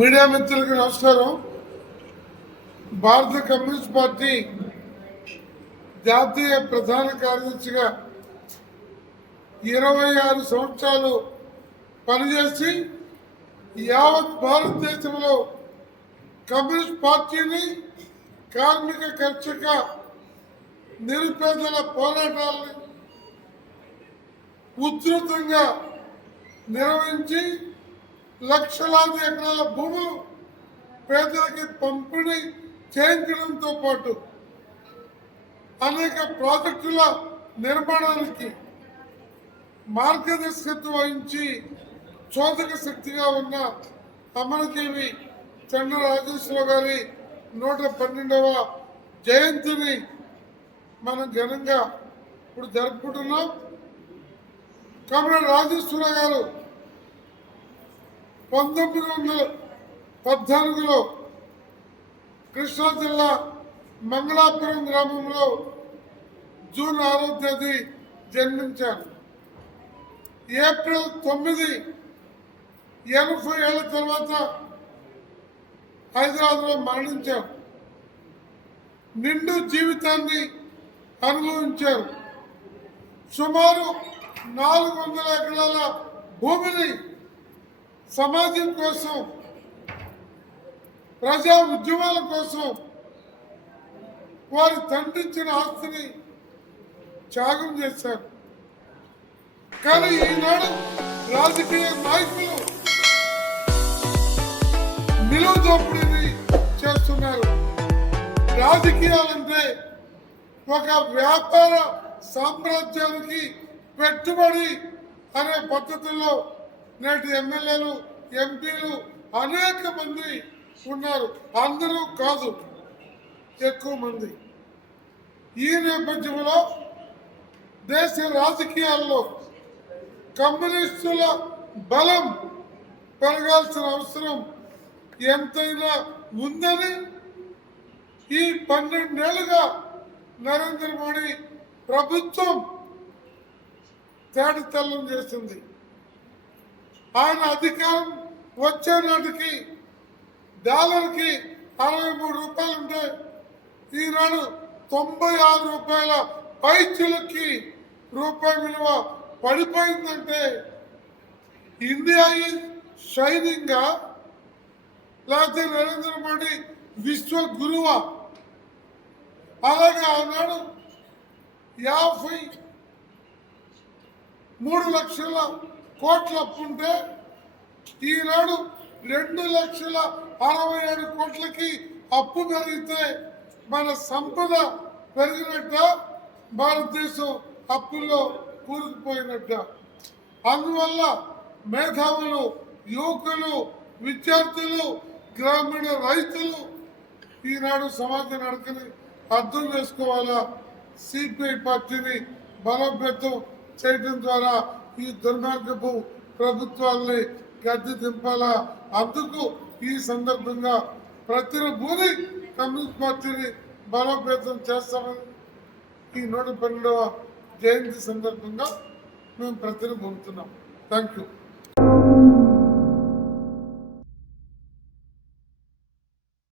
Media మిత్రులకు నమస్కారం. భారత కమ్యూనిస్ట్ పార్టీ జాతీయ ప్రధాన కార్యదర్శిగా 26 సంవత్సరాలు పనిచేసి యావత్ భారతదేశంలో కమ్యూనిస్ట్ పార్టీని కార్మిక కర్షక నిరుపేదల పోరాటాలను ఉధృతంగా నిర్వహించి లక్షలాది ఎకరాల భూములు పేదలకి పంపిణీ చేయించడంతో పాటు అనేక ప్రాజెక్టుల నిర్మాణానికి మార్గదర్శకత్వం వహించి చోదక శక్తిగా ఉన్న అమరజీవి చెండ రాజేశ్వరరావు గారి 112వ జయంతిని మనం ఘనంగా ఇప్పుడు జరుపుకుంటున్నాం. కామ్రేడ్ రాజేశ్వరరావు గారు 1914లో కృష్ణా జిల్లా మంగళాపురం గ్రామంలో జూన్ 6వ తేదీ జన్మించారు. ఏప్రిల్ 9 80 ఏళ్ల తర్వాత హైదరాబాద్లో మరణించారు. నిండు జీవితాన్ని అనుభవించారు. సుమారు 400 ఎకరాల భూమిని సమాజం కోసం, ప్రజా ఉద్యమాల కోసం వారు తండ్రించిన ఆస్తిని త్యాగం చేశారు. కానీ ఈనాడు రాజకీయ నాయకులు నిలువ దోపిడీని చేస్తున్నారు. రాజకీయాలంటే ఒక వ్యాపార సామ్రాజ్యానికి పెట్టుబడి అనే పద్ధతుల్లో నేటి ఎమ్మెల్యేలు, ఎంపీలు అనేక మంది ఉన్నారు. అందరూ కాదు, ఎక్కువ మంది. ఈ నేపథ్యంలో దేశ రాజకీయాల్లో కమ్యూనిస్టుల బలం పెరగాల్సిన అవసరం ఎంతైనా ఉందని ఈ 12 ఏళ్లుగా నరేంద్ర మోడీ ప్రభుత్వం తేటతెల్లం చేసింది. ఆయన అధికారం వచ్చే నాటికి డాలర్కి 63 రూపాయలు ఉంటే ఈనాడు 96 రూపాయల పైచులకి రూపాయి విలువ పడిపోయిందంటే ఇండియా ఈజ్ షైనింగా, లేకపోతే నరేంద్ర మోడీ విశ్వ గురువా? అలాగే ఆనాడు 53 లక్షల కోట్ల అప్పుంటే ఈనాడు 2,67 కోట్లకి అప్పు పెరిగితే మన సంపద పెరిగినట్ట, భారతదేశం అప్పుల్లో కూరుకుపోయినట్ట. అందువల్ల మేధావులు, యువకులు, విద్యార్థులు, గ్రామీణ రైతులు ఈనాడు సమాజ నడకని అర్థం చేసుకోవాలా. సిపిఐ పార్టీని బలోపేతం చేయడం ద్వారా ఈ దుర్మార్గపు ప్రభుత్వాల్ని గద్దె దింపాలా. అందుకు ఈ సందర్భంగా ప్రతిరోజు కమ్యూనిస్ట్ పార్టీని బలోపేతం చేస్తామని ఈ 112వ జయంతి సందర్భంగా మేము ప్రతిని పొందుతున్నాం. Thank you.